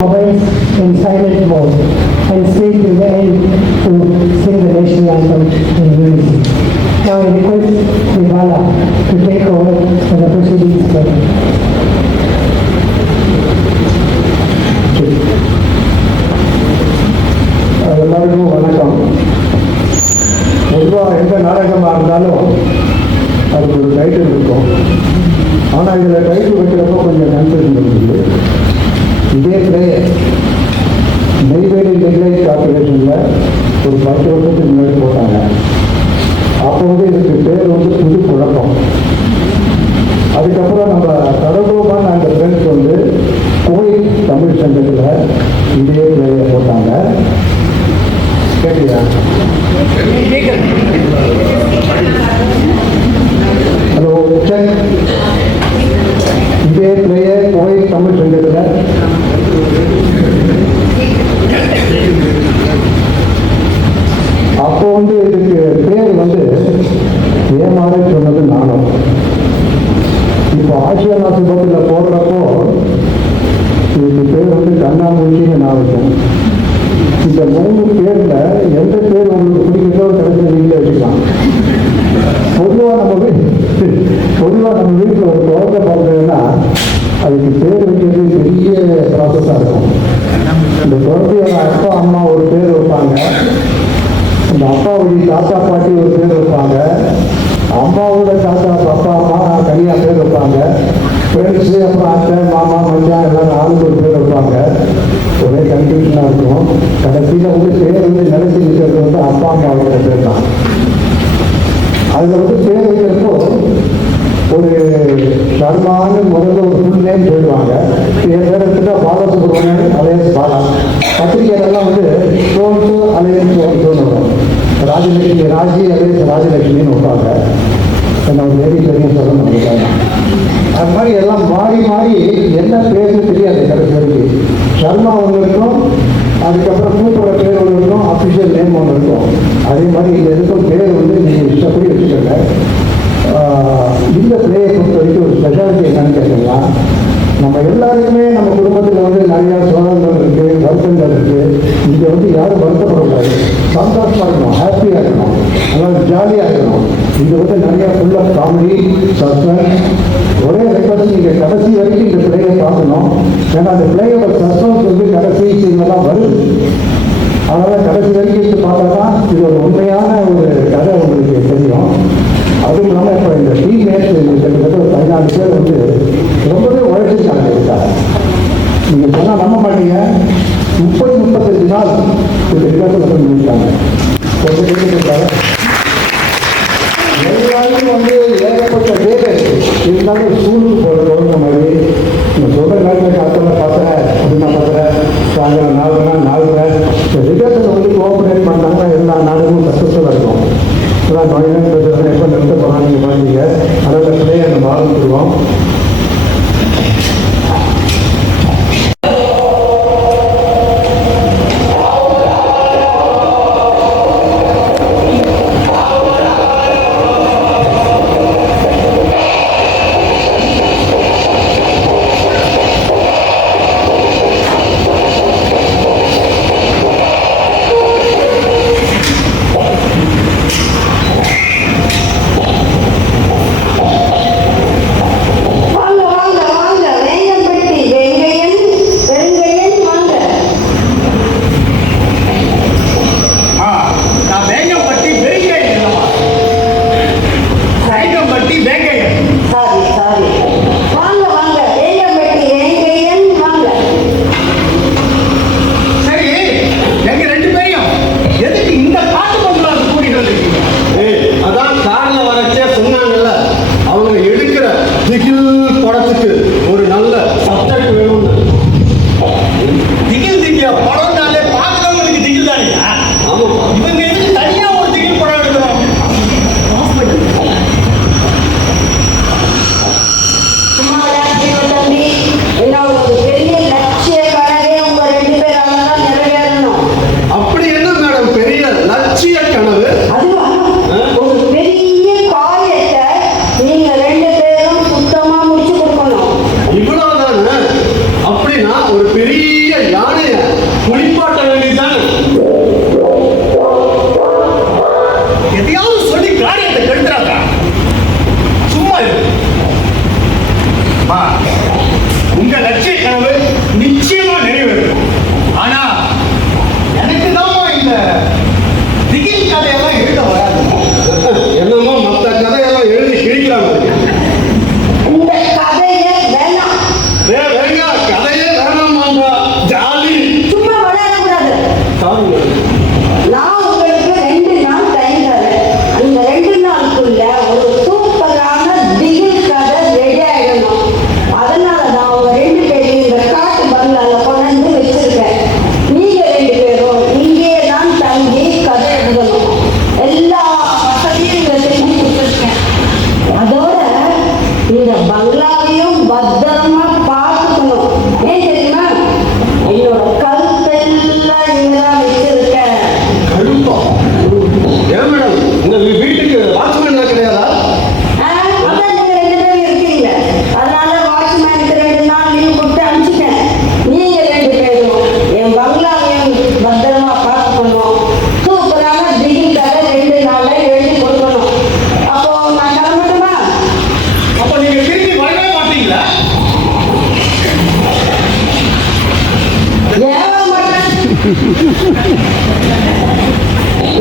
mobiles in silent mode and stay till the end to sing the national anthem in unison. Now I request Nivala to take over for the proceedings further. எல்லாருக்கும் வணக்கம். பொதுவாக எந்த நாடகமாக இருந்தாலும் அதுக்கு ஒரு title இருக்கும். ஆனால் இதில் டைட்டில் வைக்கிறப்போ கொஞ்சம் கன்ஃபியூஷன் இருக்குது. இதே பிளேயர் நெய்வேலி நெல்லைட் கார்பரேஷனில் ஒரு 10 வருஷத்துக்கு முன்னாடி போட்டாங்க. அப்போ இதுக்கு பேர் புது குழப்பம். அதுக்கப்புறம் நம்ம கடலூர்மான அந்த ஃப்ரெண்ட்ஸ் கோயில் தமிழ் சங்கத்தில் இதே பிளேயர் போட்டாங்க. கேட்குதா? Hello check. இதே பிளேயர் கோயில் தமிழ் சங்கத்தில் அப்போ இதுக்கு பேர் ஏமாற சொன்னது நானும். இப்போ ஆசியானா சுபத்தில் போடுறப்போ இதுக்கு பேர் கண்ணாமூச்சின்னு நான் வைக்கும். இந்த 3 பேரில் எந்த பேர் உங்களுக்கு பிடிக்கிறதோ கடைசியில் நீங்களே வச்சுக்கலாம். பொதுவாக நம்ம வீட்டில் ஒரு குழந்தை பார்த்தீங்கன்னா அதுக்கு பேர் வைக்கிறது பெரிய ப்ராசஸாக இருக்கும். இந்த குழந்தையோட அப்பா அம்மா ஒரு பேர் வைப்பாங்க, இந்த அப்பாவுடைய தாத்தா பாட்டி ஒரு பேர் வைப்பாங்க, அம்மாவோட தாத்தா அப்பா அம்மா தனியாக பேர் வைப்பாங்க, ஃப்ரெண்ட்ஸு அப்புறம் அத்தை மாமா மச்சான் எல்லாரும் ஆளுக்கு ஒரு பேர் வைப்பாங்க. ஒரே கன்ஃபியூஷனாக இருக்கும். கடைசியில் பேர் நிலைச்சி நிற்கிறது அப்பா அம்மாவோட பேர் தான். அதில் பேர் வைக்கிறப்போ ஒரு சர்மான்னு முதல்ல ஒரு ஃபுல் நேம் போயிடுவாங்க. என் பேர் எடுத்துட்டா பாலசுப்ரமணியன் அலையன்ஸ் பாலா. பத்திரிகையெல்லாம் சோன்ஸு அலையன்ஸ் சோன்னு வரும். ராஜலட்சுமி ராஜி அலையன்ஸ் ராஜலட்சுமின்னு வைப்பாங்க. நம்ம தேடி பெரிய சொல்லணும் அதுக்காக. அது மாதிரி எல்லாம் மாறி மாறி என்ன பேர்னு தெரியாது கடைசி வரைக்கும். சர்மா ஒன்று இருக்கும், அதுக்கப்புறம் கூப்பிட்ற பேர் ஒன்று இருக்கும், அஃபிஷியல் நேம் ஒன்று இருக்கும். அதே மாதிரி இங்கே இருக்கும் பேர் நீங்கள் இஷ்டப்படி வச்சுக்கோங்க. இந்த பிளேயை பொறுத்த வரைக்கும் ஒரு ஸ்பெஷாலிட்டி என்னன்னு கேட்டீங்கன்னா, நம்ம எல்லாருக்குமே நம்ம குடும்பத்தில் நிறையா சோழங்கள் இருக்குது, வருத்தங்கள் இருக்குது. இங்கே யாரும் வருத்தப்படக்கூடாது, சந்தோஷமாக இருக்கணும், ஹாப்பியாக இருக்கணும், அதாவது ஜாலியாக இருக்கணும். இங்கே நிறையா ஃபுல்லாக காமெடி சஸ்பென்ஸ். ஒரே ரெக்வஸ்ட், நீங்கள் கடைசி வரைக்கும் இந்த பிளேயை பார்க்கணும். ஏன்னா அந்த பிளேயோட சஸ்பென்ஸ் கடைசி சீனெல்லாம் வருது. அதனால் கடைசி வரைக்கும் பார்த்தா தான் இது ஒரு உண்மையான ஒரு கதை உங்களுக்கு தெரியும். அதுவும் இல்லாமல் இப்போ இந்த டீம்மேட்ஸ் கிட்டத்தட்ட ஒரு 14 பேர் ரொம்பவே உழைச்சிருக்காங்க இதுக்காக. நீங்கள் சொன்னால் நம்ப மாட்டீங்க, 30-35 நாள் இந்த ரிகர்சல் முடிச்சாங்க. எல்லாருக்கும் ஏகப்பட்ட வேலை இருந்தாலும் ஸ்கூலுக்கு போகிற மாதிரி நீங்கள் சொல்கிற நேரத்தில் காத்தெல்லாம் பார்த்தேன் அப்படின்னா பார்த்தேன்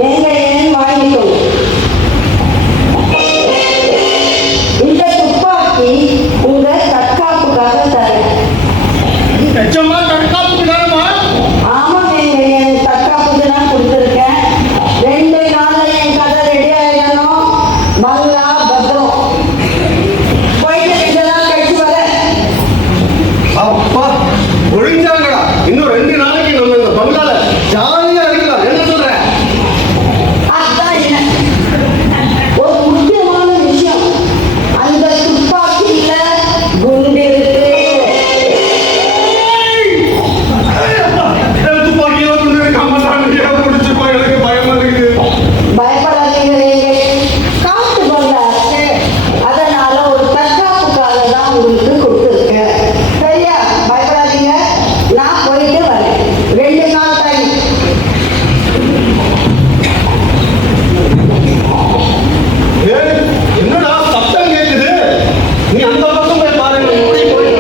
என் வாங்கிக்கோ. இந்த துப்பாக்கி உங்க தற்காப்புக்காக தரேன். நிஜமா தற்காப்புக்கு தானமா? ஆமாங்க, என் தற்காப்புக்கு தான் கொடுத்துருக்கேன். 2 நாள்ல என் கதை ரெடி ஆயிடணும். நல்லா பத்திரம் போயிட்டு இதெல்லாம் கழிச்சு வர. அப்பா ஒழிஞ்சாங்கடா. இன்னும் 2 நாளைக்கு நம்ம இந்த பங்களால ஜாலியா இருக்கலாம். என்ன சொல்ற? அதான் என்ன ஒரு முக்கியமான விஷயம். அந்த துப்பாக்கியில குண்டு இருக்கு. துப்பாக்கியெல்லாம் கொண்டு கம்மசாமியா முடிச்சுப்பா. எனக்கு பயமா இருக்குது. பயப்படாதீங்க, காத்து வந்தாச்சு. அதனால ஒரு தற்காப்புக்காக தான் உங்களுக்கு கொடுத்துருக்கேன். சரியா? பயப்படாதீங்க. நான் போயிட்டு வரேன். 2 நாள் டைம். ஏய், என்னடா சத்தம் கேக்குது? நீ அந்த பக்கம் போய் பாருங்க. இப்படி போய்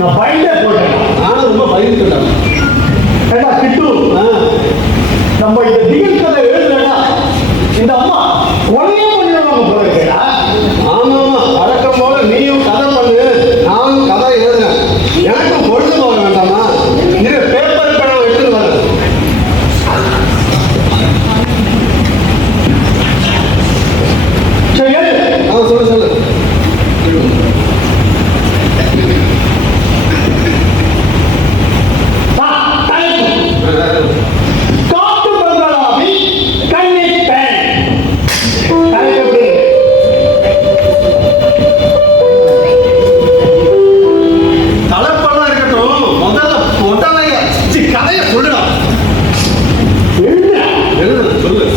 நான் பயந்தே போட்டேன். நானும் ரொம்ப பயந்துட்டேன். ஏண்டா கிட்டு, நம்ம இந்த திகில் கதை எழுதுனா இந்த அம்மா கொலையே பண்ணிடுவாங்க போல இருக்கேடா. ஆமாமா, வழக்கம் போல நீயும் கதை பண்ணு, நானும் கதை எழுதுறேன். எனக்கும் பொழுது போக வேண்டாமா? இது பேப்பர் படம் எடுத்துட்டு வரேன். சரி எழுது. சொல்லு சொல்லு. காட்டு பங்களாவில் கண்ணீர் பேன். தலைப்பு எப்படி? தலைப்பெல்லாம் இருக்கட்டும், முதல்ல உடனே கதையை சொல்லுடா. எழுதுடா. எழுதுறேன், சொல்லு.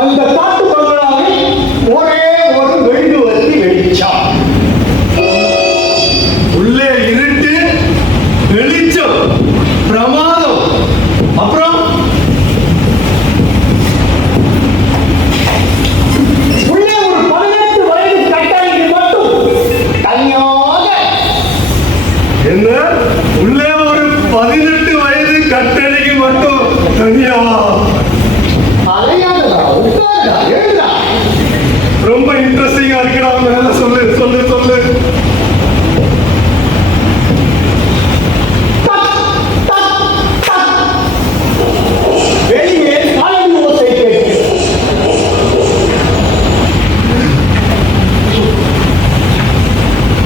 அந்த காட்டு பங்களாவில் ஒரே ஒரு மெழுகுவர்த்தி வெளிச்சம். உள்ளே இருட்டு, வெளிச்சம், பிரமாதம். அப்புறம் உள்ளே ஒரு 18 வயது கட்டாளிக்கு மட்டும் தனியாக என்ன? உள்ளே ஒரு 18 வயது கட்டளைக்கு மட்டும் தனியா? அலையாதடா, உட்காருடா, எழுதுடா. ரொம்ப இன்ட்ரெஸ்டிங்கா இருக்குடா. மேல சொல்லு சொல்லு சொல்லு. டக், டக், டக். வெளியே காலடி ஓசை கேட்கிறது.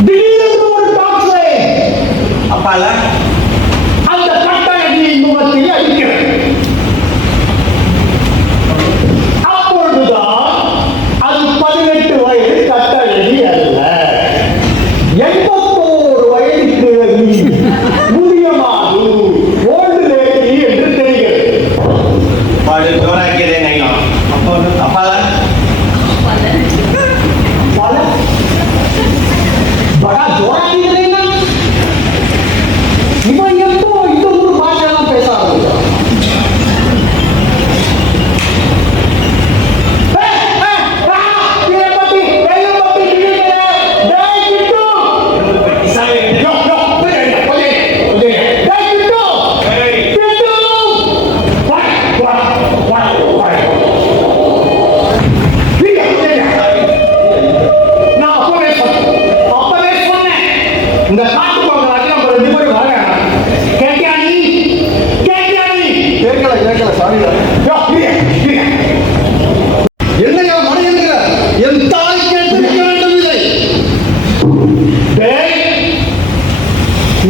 திடீரென்று ஒரு டாக்டரை அப்பால அந்த கட்டளையின் முகத்தில் அடிக்கிறது. அப்பொழுதுதான் அது 18 வயது கட்டளை அல்ல, 81 வயது கிழவி முதியமாது ஓல்டு லேடி என்று தெரிகிறது. பாடு ஜோராக்கியதே நைலாம். அப்போ அப்பால பல படா ஜோராக்கிறீங்க. இவன் எப்போ இந்த ஊர் பாஷெல்லாம் பேச ஆரம்பிச்சான்? இந்த காட்டு பங்களாக்கு நம்ம 2 பேரும் வர கேட்டியா நீ? கேட்டியா நீ? கேட்கல சாரிடா. யோ, இருங்க. என்னையா மறையுங்கிற? என் தாய் கேட்டிருக்க வேண்டும் இதை. டேய்,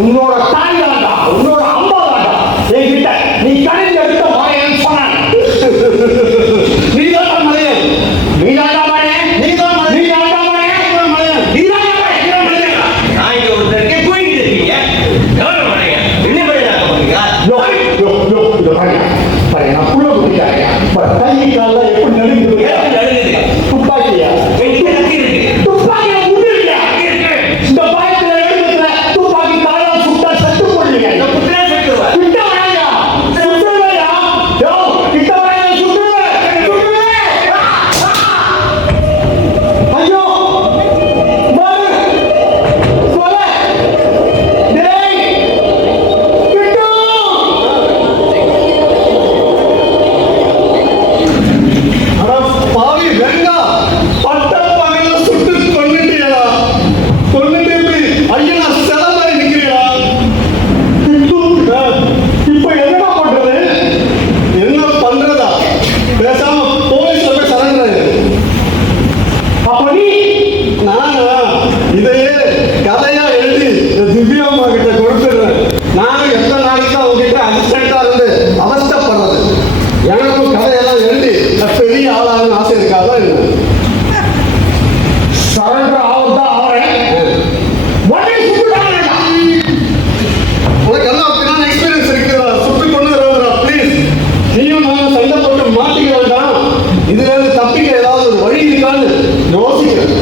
உன்னோட தாய் தான்டா, உன்னோட அம்மா தான்டா என்கிட்ட நீ கணிந்து எடுத்த மழையன்னு சொன்னான். நீதான் மழையன். நீதான்டா மழையன். நீதான் மழையன். நீதான்டா மழையன். நீதான் மழையன். நீதான் மழையன். நான் இங்க ஒருத்தருக்கு போயிட்டு இருக்கீங்க. எவ்வளவு மழைங்க? என்ன மழை? பாரு நான் புள்ள குடிக்காரையா கை காலெல்லாம் எப்படி நடுங்குது துப்பாக்கியா துப்பாக்கியா முடியா இந்த பாயத்துல எடுத்துல துப்பாக்கி காலா சுட்டா சட்டு போடுங்க இந்த புத்திரே செத்துவா கிட்ட வராங்க சுட்டுவேயா யோ கிட்ட வராங்க சுட்டுவே ஐயோ மாரு கோல டேய் கிட்ட அட பாவி வெங்கா பட்ட பகல சுட்டு கொன்னுட்டியடா கொன்னுட்டு இப்படி ஐயா செலவை நிக்கிறீடா இப்ப என்னடா பண்றது என்ன பண்றதா பேசாம போலீஸ்ல போய் சரண்டர் அப்ப நீ நானா இதையே கதையா எழுதி இந்த திவ்யா அம்மா கிட்ட கொடுத்துடுறேன் நானும் எத்தனை நாளைக்கு தான் உங்ககிட்ட அசிஸ்டண்டா இருந்து அவஸ்தைப்படுறது எனக்கும் கதையெல்லாம் எழுதி நான் பெரிய ஆளாகணும்னு ஆசை இருக்காதா என்ன சரண்டர் ஆகுதான் ஆகிறேன் உடனே சுட்டுட்டாங்க உனக்கு எல்லாம் அப்படின்னா எக்ஸ்பீரியன்ஸ் இருக்குதா சுட்டு கொண்டு வருவதா ப்ளீஸ் நீயும் நானும் சண்டை போட்டு மாட்டிக்க வேண்டாம் இதுல இருந்து தப்பிக்க ஏதாவது ஒரு வழி இருக்கான்னு யோசிக்கிறேன்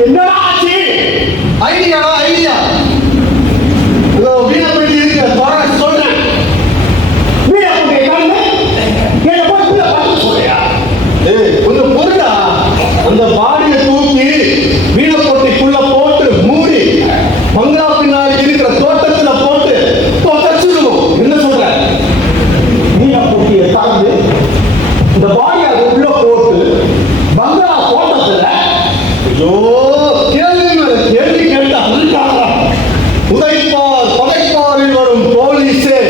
என்னடா ஆச்சு ஐடியாடா ஐடியா இதோ வீணா பெட்டி இருக்கு வர சொல்றேன் வீணா பெட்டி காணு என்ன போய் உள்ள பார்த்து சொல்றியா ஏய் கொஞ்சம் பொறுடா அந்த பாடியை தூக்கி வீணா பெட்டிக்குள்ள போட்டு மூடி பங்களா பின்னாடி இருக்கிற தோட்டத்துல போட்டு தச்சிடுவோம் என்ன சொல்ற வீணா பெட்டியை தாண்டி இந்த பாடியை அது உள்ள போட்டு பங்களா தோட்டத்துல ஐயோ கேள்வி மேல கேள்வி கேட்டு அழுக்காங்க உதைப்பார் பகைப்பாரில் வரும் போலீஸே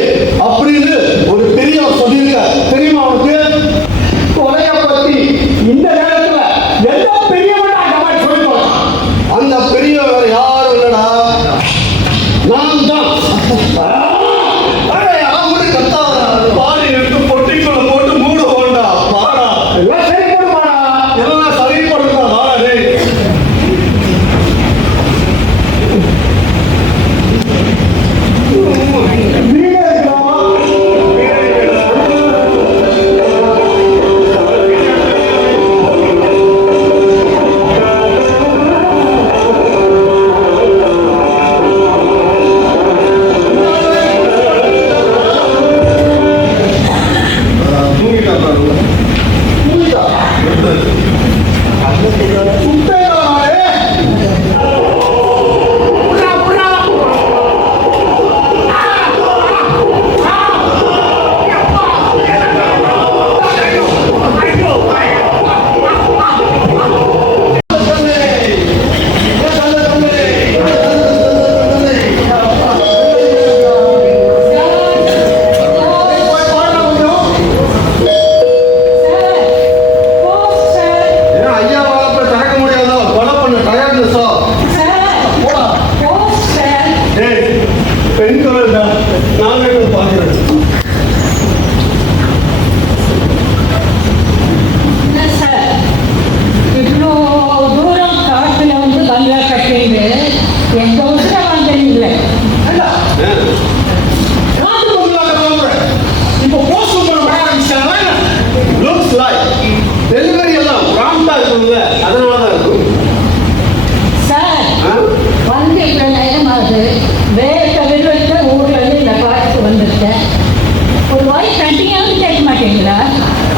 அப்படின்னு ஒரு பெரியவர் சொல்லியிருக்கார் தெரியுமா அவனுக்கு கொலைய பத்தி இந்த நேரத்துல எந்த பெரியவன் அந்த மாதிரி சொல்லிப்பாங்க அந்த பெரியவர் யாரும் இல்லடா நான் தான் பாடி எடுத்து பொட்டிக்குள்ள போட்டு மூடு போண்டா பாடா எல்லாம் சரி போடுமாடா எல்லாம் சரி போடுறா வாடா டேய்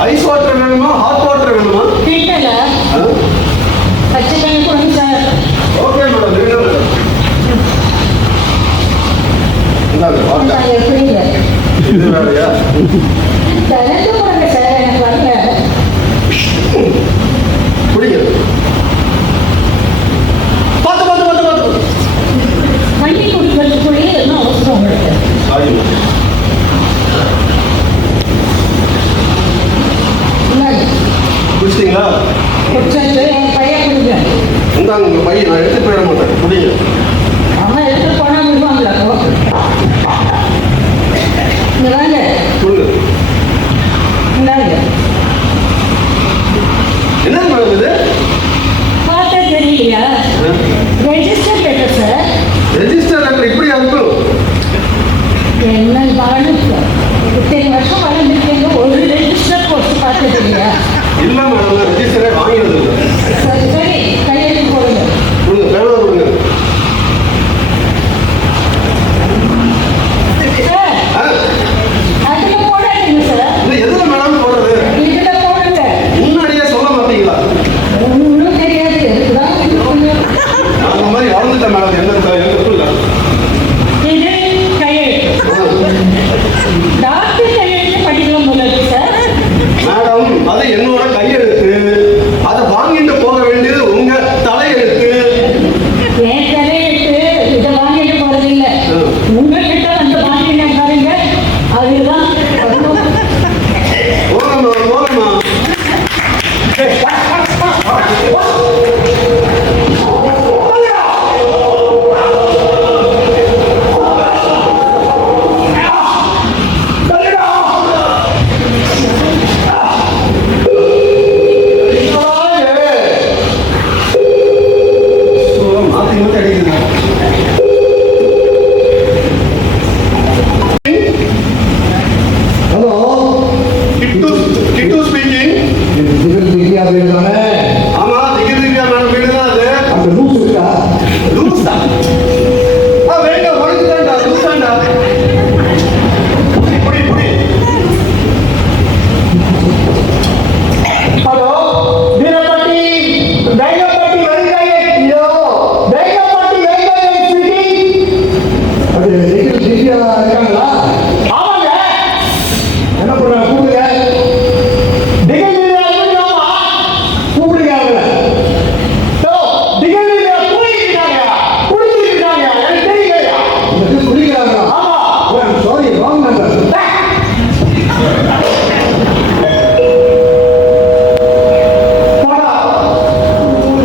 ஐஸ் வாட்டர் வேணுமா ஹாட் வாட்டர் வேணுமா கிட்டல பச்சை தண்ணி கொடுங்க சார் ஓகே மேடம் இந்தாங்க வாட்டர் எப்படி இல்லை இது வேறயா திறந்து கொடுங்க சார் எனக்கு வரல குடிங்க பார்த்து பார்த்து பார்த்து பார்த்து தண்ணி குடிக்கிறதுக்குள்ளேயே என்ன அவசரம் உங்களுக்கு சாரி குடிச்சிட்டீங்களா குடிச்சிட்டு என் பையன் கொடுங்க இந்தாங்க உங்கள் பையன் நான் எடுத்து போயிட மாட்டேன் குடிங்க அவன் எடுத்து போனால் விடுவாங்களா இங்க வாங்க சொல்லு இந்தாங்க என்ன மேடம் கிட்டு ஸ்பீக்கிங். திகில் திவ்யா வீடு தானே? ஆமா, திகில் திவ்யா மேடம் வீடு தான் அது. அந்த லூஸ் இருக்கா? லூஸ் தான். வேங்க உனக்கு தான்டா, லூஸ் தான்டா. புடி புடி. ஹலோ, வீரப்பட்டி, தைரியப்பட்டி வருகிறாயே. ஐயோ, தைரியப்பட்டி வருகிறாயே ஸ்பீக்கிங். அது திகில் திவ்யா இருக்காங்களா? ஆமாங்க. என்ன பண்ணுறாங்க? கூப்பிடுங்க. திகில் திவ்யா இருக்காமா? கூப்பிடுங்க அவங்கள. திகில் திவ்யா குடிக்கிறாங்க. குடிக்கிறாங்க. எனக்கு தெரியலையா? உங்களுக்கு புரிகிறாங்களா? ஆமா. Sorry, wrong number.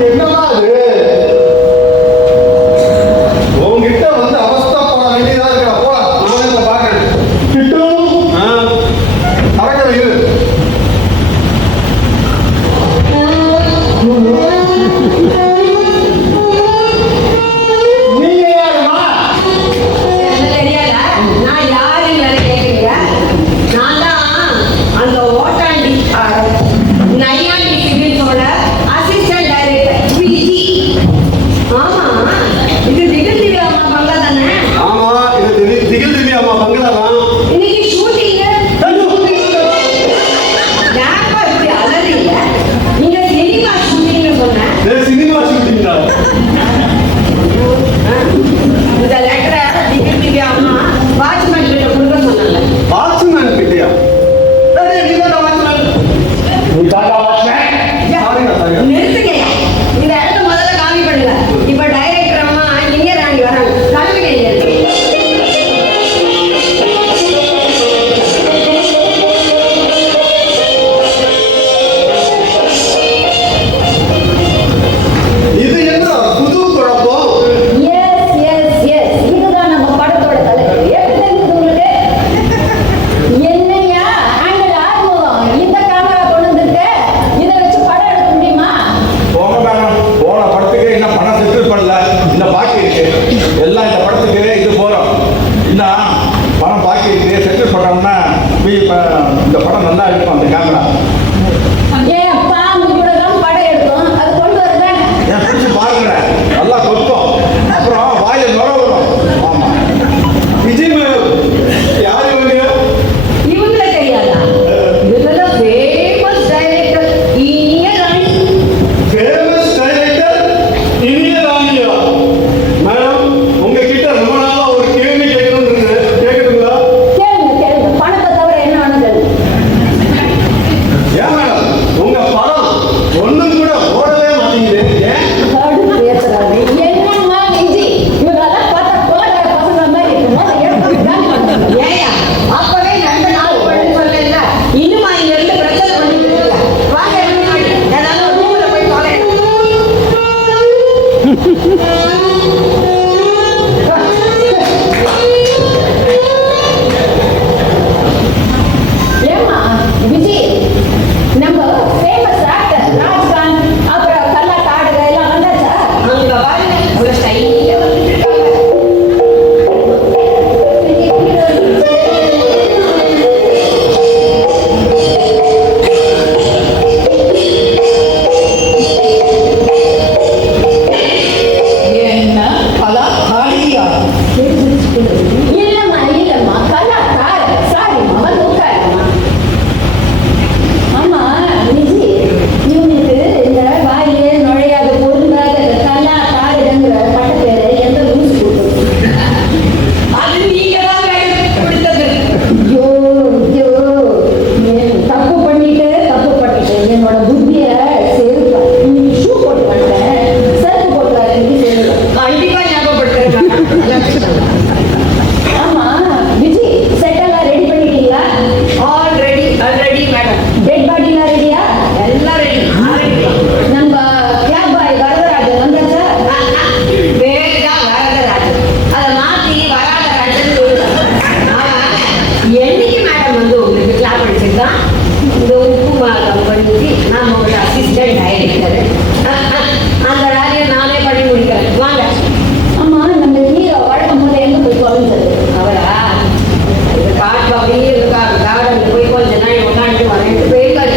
என்னமா அது? உங்ககிட்ட வந்து அவஸ்தைப்பட வேண்டியதா இருக்கா? போடா, நானே இப்ப பார்க்கறேன். கிட்டும் அரக்கரை இரு. நீங்க யாருமா? எனக்கு தெரியாதா? நான் யாருன்னு வேற கேக்குறீங்க? நான் தான் அந்த ஓட்டாண்டி நையாண்டி சிகிச்சோட அசிஸ்டன்ட் டைரக்டர் விஜி. ஆமா, இது திகில் திவ்யா அம்மா பங்களா தானே? ஆமா, இது திகில் திவ்யா அம்மா பங்களா தான். இன்னைக்கு ஷூட்டிங். ஏப்பா இப்படி அலறீங்க? நீங்க சினிமா ஷூட்டிங்னு சொன்னேன். சினிமா ஷூட்டிங் தான். இந்த லெட்டரை திகில் திவ்யா அம்மா வாட்ச்மேன் கிட்ட கொடுக்க சொன்னாங்க. வாட்ச்மேன் கிட்டயா? நீ தான் வாட்ச்மேன். நீ தான் வாட்ச்மேன். சாரிங்க சாரிங்க. நிறுத்துங்கய்யா. இந்த இடத்த முதல்ல காலி பண்ணுங்க. இப்ப டைரக்டர் அம்மா இங்க ராணி வராங்க. கழுவுங்க இங்க இருக்கு. இது என்ன புது குழப்பம்? எஸ் இதுதான் நம்ம படத்தோட தலைவர். எப்படி தெரிஞ்சது உங்களுக்கு? என்னையா ஆங்கிள் ஆர்வம் இந்த கேமரா கொண்டு வந்துட்டு இதை வச்சு படம் எடுக்க முடியுமா? போக வேணாம். போன படத்துக்கு இன்னும் பணம் செட்டில் பண்ணல. இந்த பாக்கி இருக்கு. எல்லாம் இந்த படத்துக்கு இது போறோம். இன்னும் பணம் பாக்கி இருக்கு. செட்டில் பண்ணோம்னா இந்த படம் நல்லா இருக்கும். அந்த கேமரா ஏன் பாம்பு கூட தான் படம் எடுக்கும். அது கொண்டு வரதானே? ஏன் பிடிச்சி பாருங்க. நல்லா கொத்தும். அப்புறம் வாயில நுர வரும். ஆமா. விஜய் மேடம் யாரு இவங்க? இவங்களே தெரியாதா? இவங்க ஃபேமஸ் டைரக்டர் இனிய ராணி. ஃபேமஸ் டைரக்டர் இனிய ராணியா? மேடம், உங்ககிட்ட ரொம்ப நாளா ஒரு கேள்வி கேட்கணும்னு இருந்தேன். கேட்கணுங்களா? கேளுங்க பணத்தை தவிர என்ன வேணும்? ஏன் மேடம், உங்க படம் ஒண்ணும் கூட ஓடவே மாட்டேங்குது. ஏன்? பேசுறாரு என்னம்மா விஜி? இவங்களெல்லாம் பார்த்தா போடுற பசங்க மாதிரி இருக்கும். ஏயா அப்பவே 2 நாள் பண்ணு சொல்லல. இன்னுமா இங்க இருந்து பிரச்சனை பண்ணிட்டு இருக்கீங்க? வாங்க முன்னாடி ஏதாவது ஒரு ரூம்ல போய் தொலைங்க. ஏமா விஜி, நம்ம ஃபேமஸ் ஆக்டர் ராஜ்காந்த் அப்புறம் கல்லா காடுக எல்லாம் வந்தாச்சா? அங்க பாருங்க ஒரு ஸ்டைலியா வந்துட்டு இருக்காங்க. என்ன கலா காளியா? இல்லம்மா கல்லா காடு. சாரி மாமா தூக்காரம்மா. ஆமா விஜி, இவனுக்கு இந்த வாயிலே நுழையாத பொருந்தாத கல்லா காடுங்கிற பட்டப்பேரை எந்த லூஸ் கொடுத்தது? அது நீங்க தான் கொடுத்தது. ஐயோ தப்பு பண்ணிட்டேன். என்னோட புத்திய சேருப்பா. இன்னைக்கு ஷூ போட்டு வந்துட்டேன். செருப்பு போட்டு வரேன்னு சொல்லுவேன். கண்டிப்பா ஞாபகப்படுத்துறேன். ஆமா விஜி, செட் எல்லாம் ரெடி பண்ணிட்டீங்களா? Already madam. டெட் பாடிலாம் ரெடியா? எல்லாம் ரெடி. நம்ம கேப் பாய் வரதராஜன் வந்தாச்சா? வேகா வரதராஜன். அதை மாத்தி வராதராஜன் சொல்லுவாங்க. என்னைக்கு மேடம் வந்து உங்களுக்கு கிளாப் அடிச்சிருக்கான்? இந்த உப்புமா கம்பெனிக்கு நான் உங்களோட அசிஸ்டன்ட் டைரக்டர். அந்த வேலையை நானே பண்ணி முடிக்கிறேன். வாங்க. ஆமா நம்ம ஹீரோ வழக்கம் போது எங்க போய் தொலைஞ்சது? அவரா காட்டு அப்படியே இருக்காரு. கார்டன் போய் கொஞ்ச நாள் உட்காந்துட்டு வரேன். போயிருக்காரு.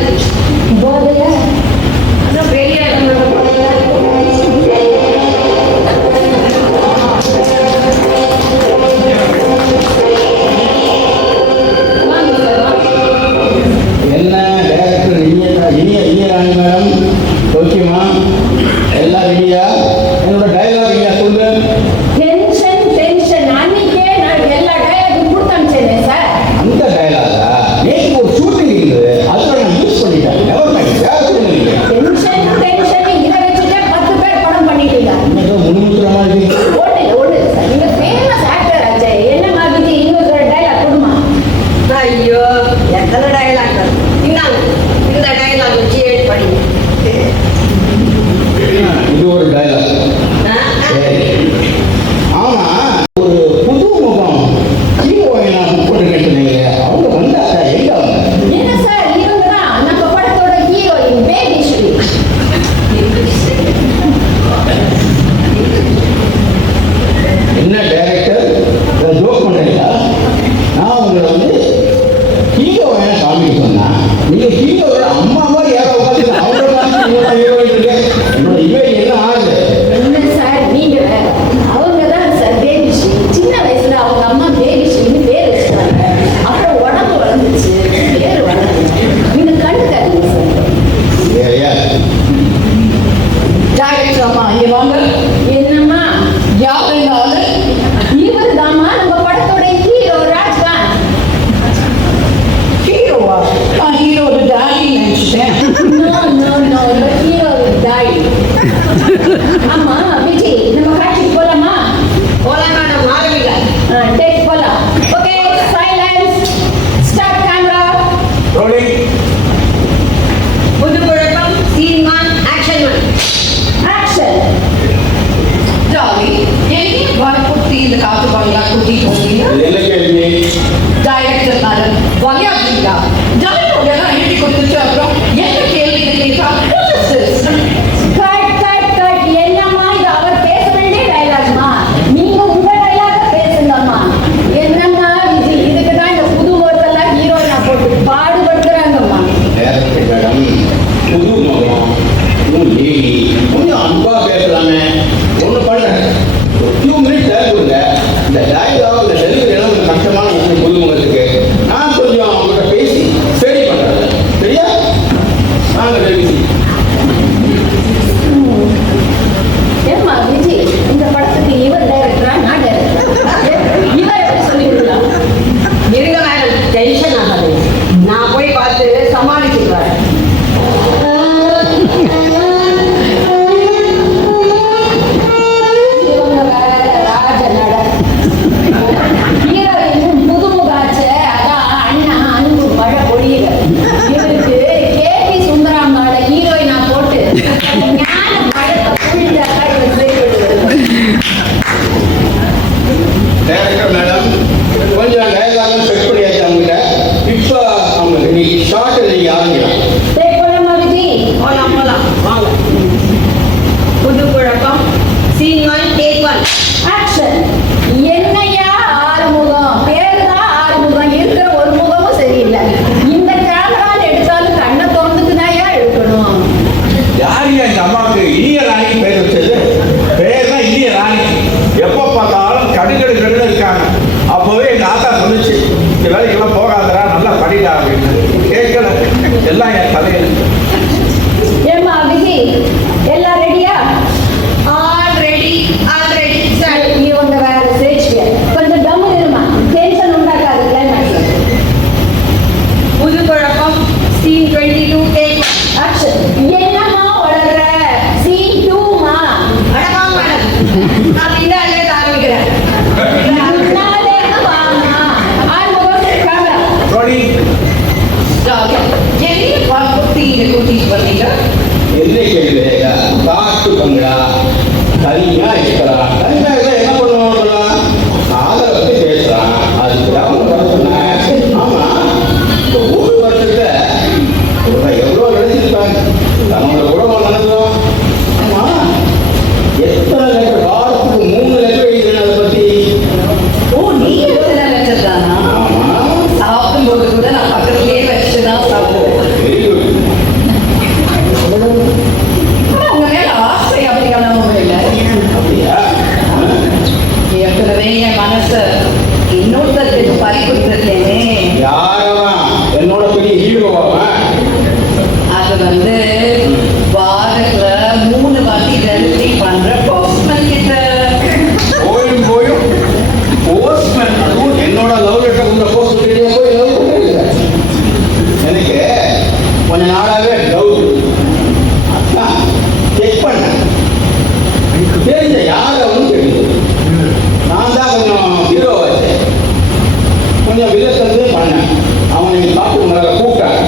இந்த டைலாக் வச்சு படி. இது ஒரு டைலாக். ஆமா, ஒரு புது முகம் ஹீரோயினா போட்டுக்கிட்டு சொன்னீங்க. அவங்க வந்தாக்கா எங்க அவங்க? என்ன சார், இவங்க தான் நம்ம படத்தோட ஹீரோயின் பேபி ஸ்ரீ. என்ன டைரக்டர் ஜோக் பண்ணீங்களா? நான் உங்களை வந்து ஹீரோயினா காமிக்க சொன்னா நீங்க ஹீரோட அம்மாவா யாரோ உட்காந்து அவங்க ஹீரோயின் என்னோட இமேஜ் என்ன ஆகுது? என்ன சார் நீங்க வேற. அவங்க தான் சார் பேபி ஸ்ரீ. சின்ன வயசுல அவங்க அம்மா பேபி ஸ்ரீன்னு பேர் வச்சுட்டாங்க. அப்புறம் உடம்பு வளர்ந்துச்சு, பேர் வளர்ந்துச்சு. நீங்க கண்டுக்காதீங்க சார். வேறையா? டைரக்டர் அம்மா இங்க வாங்க. என்னம்மா யார் இந்த ஆளு? இவர் தாம்மா நம்ம படத்தோட ஹீரோ ராஜ்காந்த். ஹீரோவா? ஹீரோட டாடி நினைச்சிட்டேன். No the hero died. அம்மா விஜய், நம்ம காட்சிக்கு போலாமா? போலாம் மேடம், ஆரம்பிங்க. டேக் போலாம். Okay, silence, start camera. Rolling. புது குழப்பம், சீன் 1, ஆக்ஷன் 1. ஆக்ஷன். டாலி, எங்கே வரப்போத்தி இந்த காத்து பங்களா கூட்டிட்டு போறீங்க? என்ன கேள்வி? டைரக்டர் மேடம் விளையாடுறீங்களா? டைலாக் எல்லாம் எழுதி கொடுத்துட்டு அப்புறம் என்ன கேள்வி கேட்டா கட் என்னம்மா இது? அவர் பேச வேண்டிய டைலாக்மா. நீங்க உங்க டைலாக பேசுங்கம்மா. என்னம்மா விஜய், இதுக்கு தான் இந்த புது ஒருத்தெல்லாம் ஹீரோயினா போட்டு பாடுபடுத்துறாங்கம்மா. டைரக்டர் மேடம், புது முகம், லேடி, கொஞ்சம் அன்பா பேசலாமே. ஒன்று பண்ணுறேன், ஒரு ஃபியூ மினிட்ஸ் டைம் கொடுங்க. இந்த டைலாக் இந்த டெலிவரி எல்லாம் கொஞ்சம் கஷ்டமான விஷயம் புது முகத்துக்கு. நான் கொஞ்சம் அவங்கள்ட்ட பேசி சரி பண்ணுறேன். சரியா? நாங்கள் பேசி ஏம்மா விஜய், இந்த படத்துக்கு இவர் டைரக்டரா நான் டைரக்டரா? இவர் எப்படி சொல்லிவிடலாம்? இருங்க மேடம், டென்ஷன் ஆகாது. நான் போய் பார்த்து சமாளிச்சுட்டு வரேன். இவங்க வேற ராஜ நட. ஹீரோயின் புதுமுகாச்சே, அதான் அண்ணா அன்பு மழை பொழியுது. இவருக்கு கேபி சுந்தராம்மாவோட ஹீரோயினா போட்டு ஞான மழை புழிஞ்சாக்கா இவர் செய்யப்படுவது. டைரக்டர் மேடம், கொஞ்சம் டைலாக் செட் பண்ணியாச்சு அவங்ககிட்ட. இப்போ அவங்களுக்கு நீ ஷார்ட் நீங்கள் ஆரம்பிக்கலாம். சரி, போலாமா விஜய்? போலாம் வாங்க. புது குழப்பம், சீன் 1, டேக் 1. ஆக்ஷன். என்னையா ஆறுமுகம்? பேரு தான் ஆறுமுகம், இருக்கிற ஒரு முகமும் சரியில்லை. இந்த கேமரால எடுத்தாலும் கண்ணை திறந்துக்குதாயா எடுக்கணும். யார் இந்த அம்மாவுக்கு இனிய ராணிக்கு பேர் வச்சது? பேர் தான் இனிய ராணி. எப்போ பார்த்தாலும் கடுகடு இருக்காங்க. அப்போவே எங்கள் ஆத்தா சொல்லிச்சு, இந்த வேலைக்கெல்லாம் போகாதரா, நல்லா படிடா அப்படின்னு. கேட்கல, எல்லாம் என் தலையில். ஏம்மா விஜய், எல்லாம் ரெடியா? Already sir. இவங்க வேற சேச்சுக்க. கொஞ்சம் கம்மு இருமா, டென்ஷன் உண்டாக்காது கிளைமேக்ஸ்ல. புது குழப்பம், சீன் 22, டேக் 1. ஆக்ஷன். என்னம்மா வளர்ற? சீன் 2மா? அடவாங்க மேடம், நான் பின்னாலே ஆரம்பிக்கிறேன். முன்னாலே வாமா. ஆறுமுகம் கேமரா. ரோலிங். டாலி, எங்கே வரப்போத்தி இந்த கூட்டிட்டு வர்றீங்க? என்ன கேள்வி? காட்டு பங்களா தனியா இருக்கிறான். தனியா இருந்தா என்ன பண்ணுவாங்க? அதை பற்றி பேசுறான். அதுக்கு அவங்க வர சொன்னேன். ஆமா, இந்த ஒரு வருஷத்துல எவ்வளோ நினைச்சிருப்பாங்க. நம்மளோட உறவு நடந்தோம். ஆமா, எத்தனை லெட்டர், வாரத்துக்கு 3 லெட்டர் எழுதுறேன் அதை பற்றி. ஓ, நீங்க எத்தனை லட்சம் தானா? ஆமா, சாப்பிடும்போது கூட நான் பக்கத்துலேயே வச்சு தான் சாப்பிடுவேன். Very good. ஆனா உங்க மேல ஆசை அப்படியான இல்லை. அப்படியா? ஏற்கனவே என் மனசை இன்னொருத்தருக்கு பறி கொடுத்துருக்கேனே. யாரவா? என்னோட பெரிய ஹீரோவாவா? அது வந்து வாரத்துல 3 வாட்டி டெலிவரி பண்ற போஸ்ட்மேன் கிட்ட. போயும் போஸ்ட்மேன், அதுவும் என்னோட லவ் லெட்டர் உங்க போஸ்ட் போய் லவ் பண்ணிருக்க. எனக்கு கொஞ்ச நாளாவே டவுட். அதான் செக் பண்ணேன். தெரிஞ்ச யார் அவனு தெரியுது. நான் தான் கொஞ்சம் ஹீரோ வச்சேன். கொஞ்சம் வில்லத்தந்து பண்ணேன். அவனை பார்த்து உங்களை கூப்பிட்டாங்க.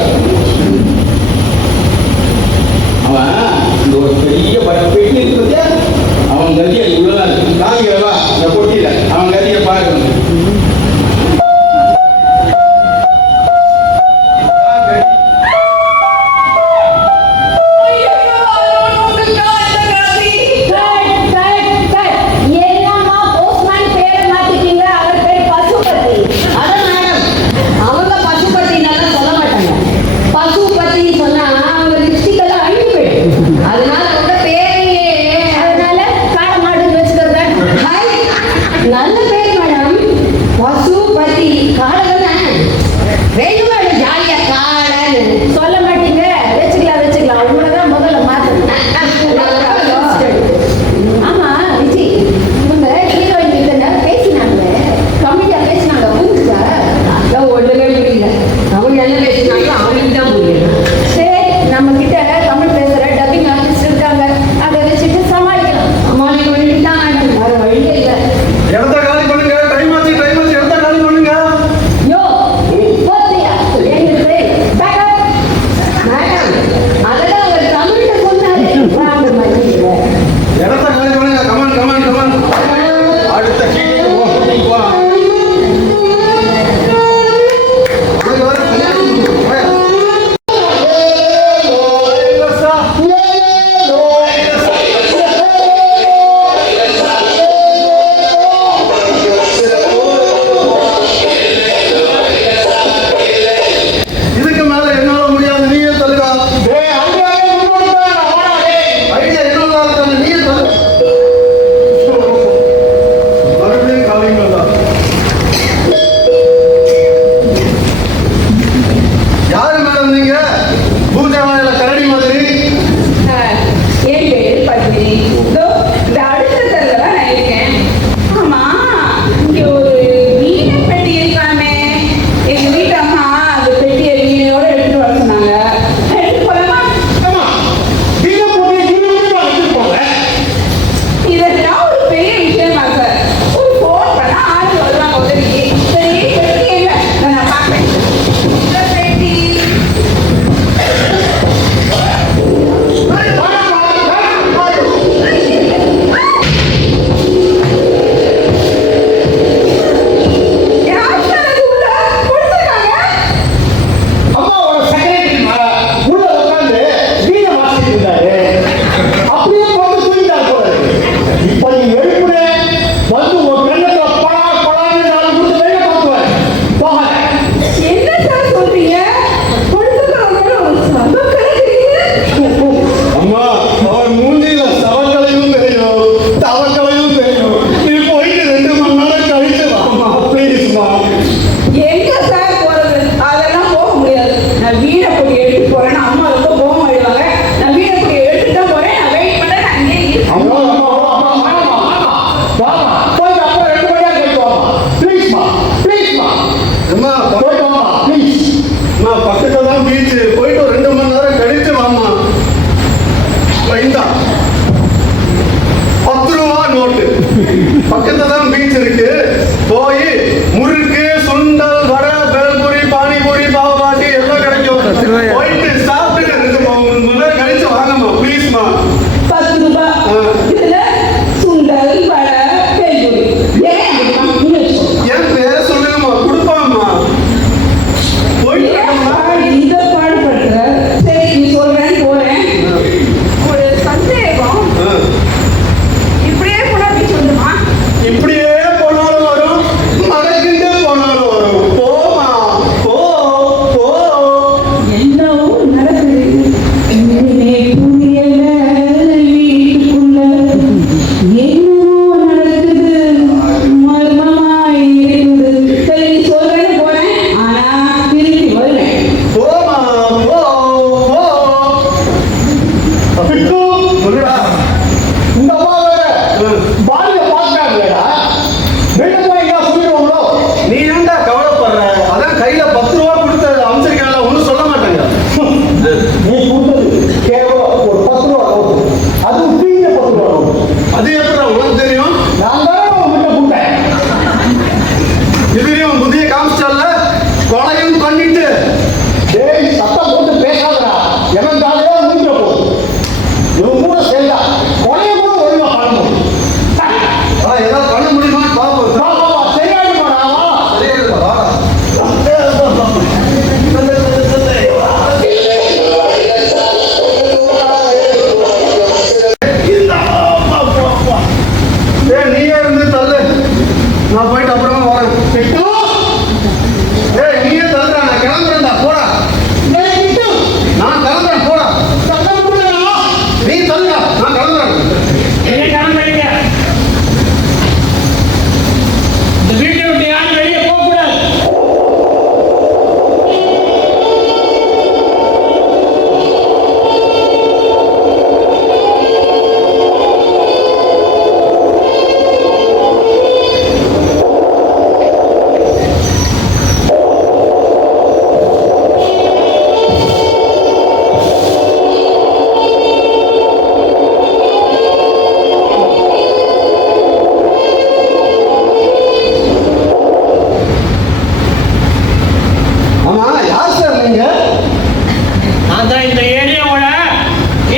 நான் இந்த ஏரியாவோட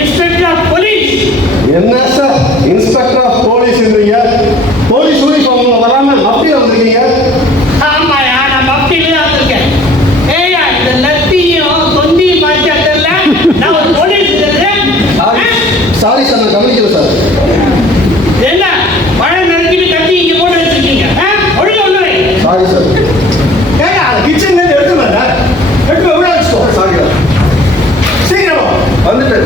இன்ஸ்பெக்டர் ஆஃப் போலீஸ். என்ன சார் இன்ஸ்பெக்டர் ஆஃப் போலீஸ்ன்றீங்க? போலீஸ் யூனிஃபார்ம்ல வராம அப்படியே வந்திருக்கீங்க. ஆமாயா, நான் பக்தியில தான் இருக்கேன். ஏய்யா, இந்த லத்தியும் தொந்தியும் மாற்றத்துல நான் ஒரு போலீஸ் சாரி சார், நான் கவனிக்கல சார். என்ன மழை நறுக்கிட்டு கட்டி இங்க போட்டு வச்சிருக்கீங்க? ஒழுங்கு ஒண்ணு. Sorry sir. ஏய்யா, கிச்சன்ல எடுத்து வர எடுத்து உள்ள வச்சுக்கோ. Sorry sir. சீக்கிரம் வந்துட்டு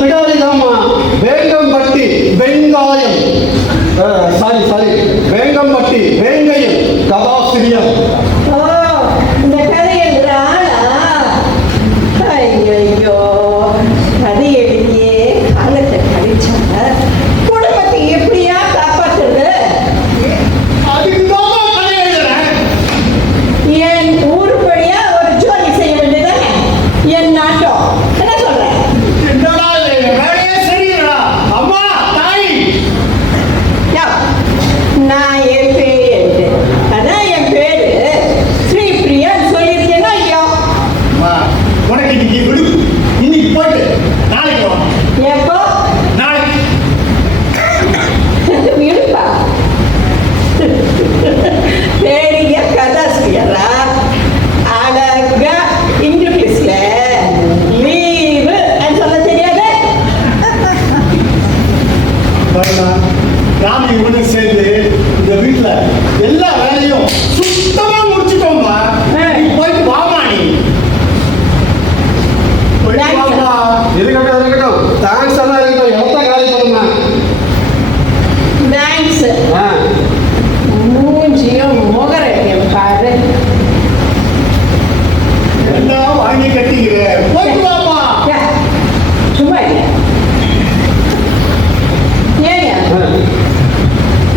பிடாரி தாமா வேங்கம்பட்டி வெங்காயம் சாரி வேங்கம்பட்டி வேங்கையம் கதாசிரியர். ஓ, இந்த கதை எழுதுற ஆளா? ஐயோ, கதை எழுதியே காலத்தை கழிச்சாங்க. குடும்பத்தை எப்படியா காப்பாற்றுறது? அதுக்கு தான் கதை எழுதுறேன். என் ஊருப்படியா ஒரு ஜோலி செய்ய வேண்டியதானே என் நாட்டம். என்ன சொல்றேன்? என்னடா இது? வேலையே சரியில்லடா. அம்மா தாய் யா, நான் என் பேர் எழுது. அதான் என் பேரு ஸ்ரீபிரியான்னு சொல்லியிருக்கேன்னா ஐயோ. அம்மா, உனக்கு இன்னைக்கு விடு. இன்னைக்கு போயிட்டு நாளைக்கு வா. எப்போ நாளைக்கு விடுப்பா. பெரிய கதாசிரியரா அழகா இங்கிலீஷ்ல லீவு சொல்ல தெரியாது. பாருமா, ராமி இவனும் சேர்ந்து இந்த வீட்டுல எல்லா வேலையும் சுத்தமா முடிச்சுட்டோம்மா. நீ போயிட்டு வாமா நீ. போயிட்டு வாமா. இருக்கட்டும் தேங்க்ஸ் எல்லாம் இருக்கட்டும். எவ்வளோ காலி பண்ணுங்க. தேங்க்ஸ். மூஞ்சியும் முகரையும் பாரு. எல்லாம் வாங்கி கட்டிக்கிறேன். போயிட்டு வாமா. யா, சும்மா இல்ல. ஏங்க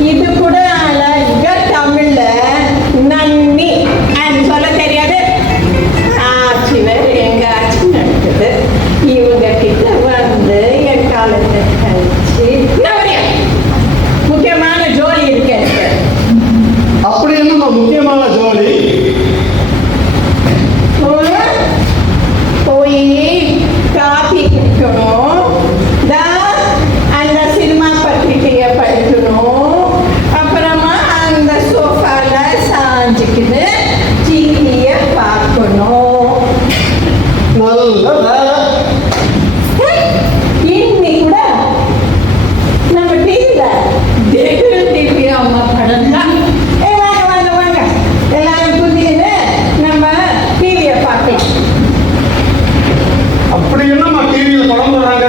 இது கூட அழகா தமிழ்ல நன்னி சொல்ல தெரியாது. ஆட்சி வேற எங்க ஆட்சி நடக்குது. இவங்க கிட்ட வந்து என் காலத்தை கழிச்சு முக்கியமான ஜோலி இருக்கு எனக்கு. அப்படி என்னம்மா முக்கியமான ஜோலி? போய் காபி குடிக்கணும், அந்த சினிமா பத்திரிகையை படிக்கணும், அப்புறமா அந்த சோஃபால சாஞ்சிக்கிட்டு டிவியை பார்க்கணும். நல்ல வேலை. இன்னி கூட நம்ம டிவியில டிவி அம்மா படம் தான். வாங்க வாங்க வாங்க எல்லாரும் புரியுது. நம்ம டிவியை பார்க்கலாம். அப்படி என்னம்மா டிவியில் படம் போடுறாங்க?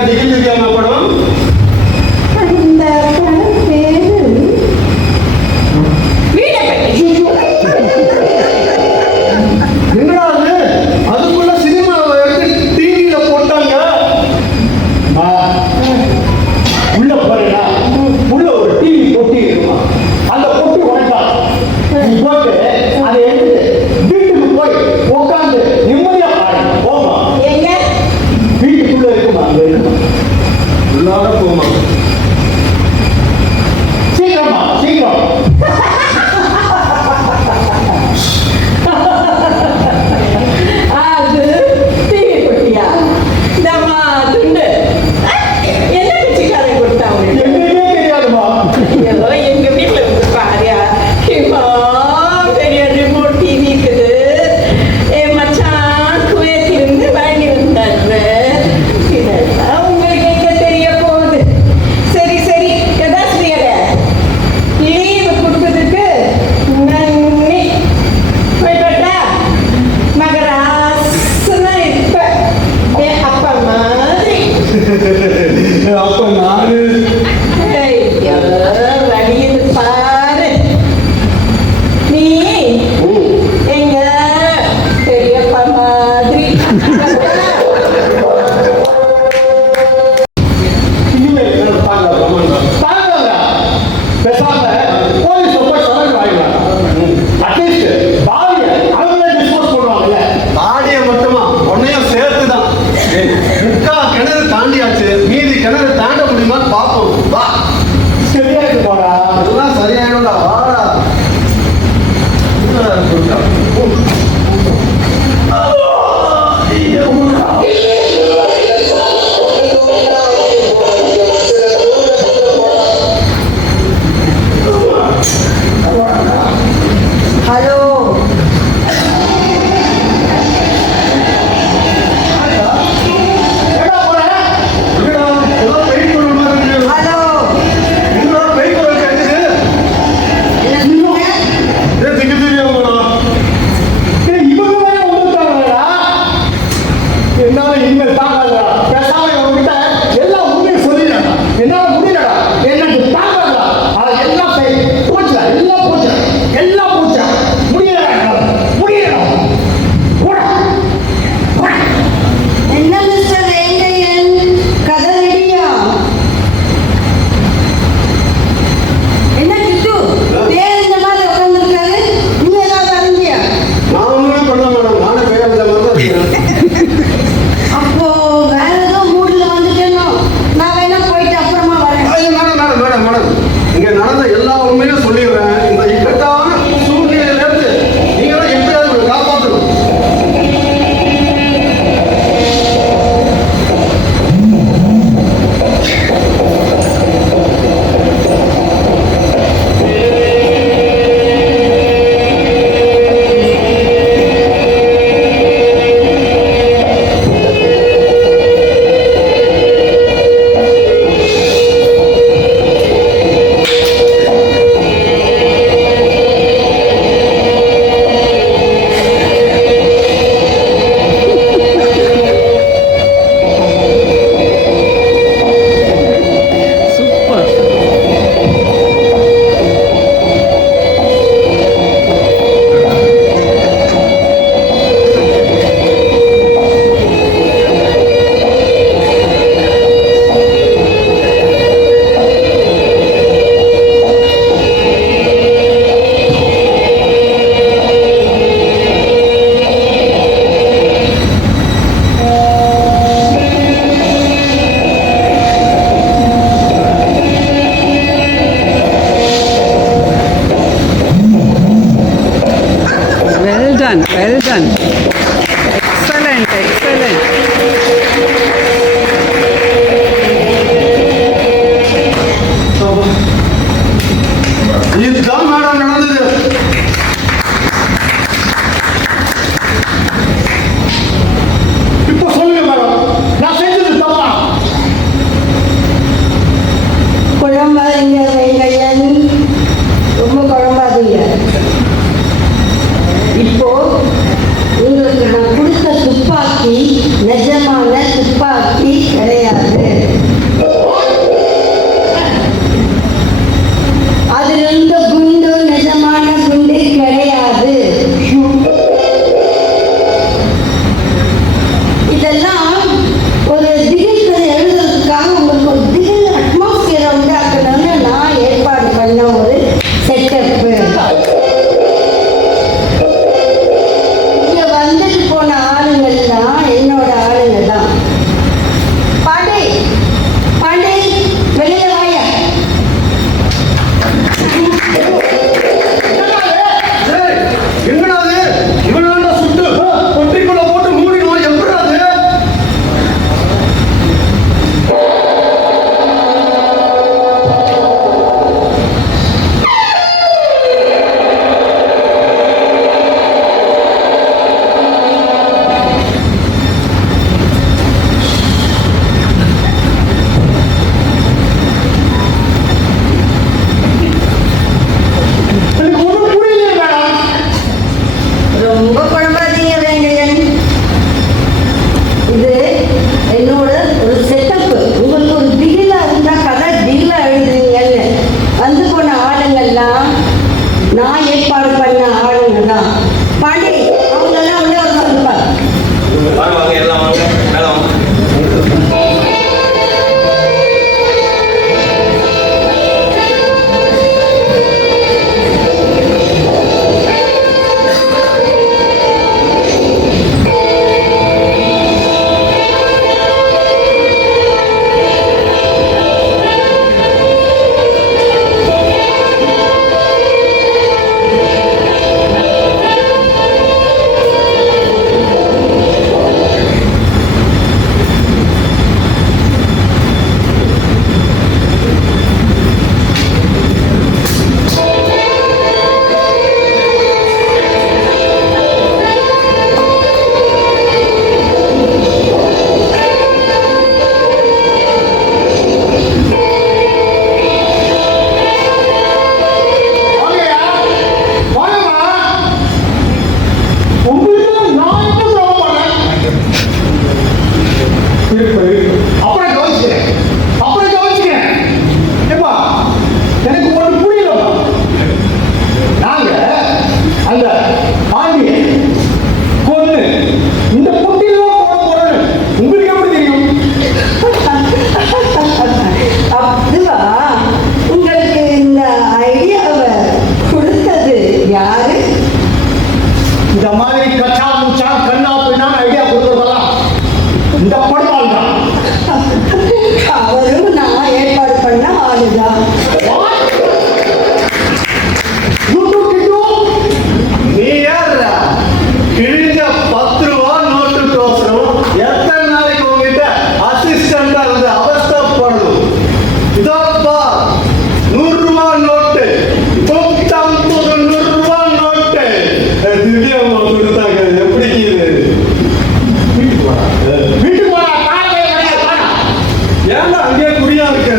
ஏன்டா அங்கேயே குறியா இருக்கு?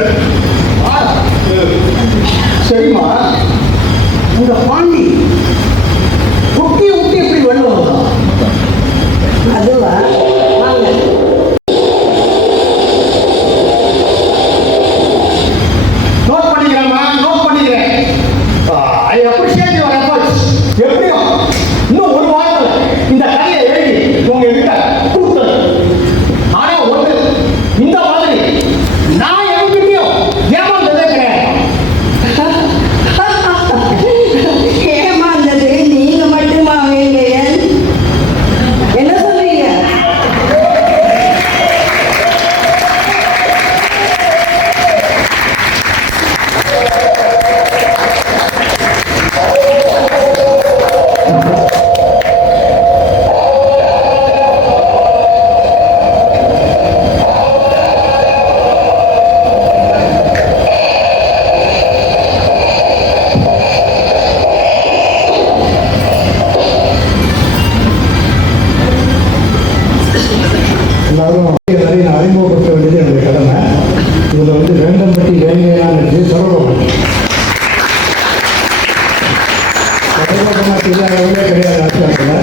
சரிம்மா, இந்த பாண்டி ஒட்டி ஒட்டி எப்படி வெளில வருதா? அதுவா வாங்க. நோட் பண்ணிக்கிறேம்மா, நோட் பண்ணிக்கிறேன். I appreciate your efforts. எப்படியும் இன்னும் ஒரு வாரத்துல இந்த கதையை எழுதி உங்க கிட்ட கொடுத்தது. ஆனா ஒண்ணு, இந்த மாதிரி நான் எங்கிட்டயும் ஏமாந்ததே கிடையாது. ஏமாந்தது நீங்க மட்டுமா வேங்கையன்? என்ன சொல்றீங்க? எல்லாரும் நிறைய அறிமுகப்படுத்த வேண்டியது என்னுடைய கடமை. இதில் வந்து வேண்டம்பட்டி வேங்கையான்னு நினச்சி சரவணன் தெரியாதவங்களே கிடையாது ஆட்சியாளத்தில்.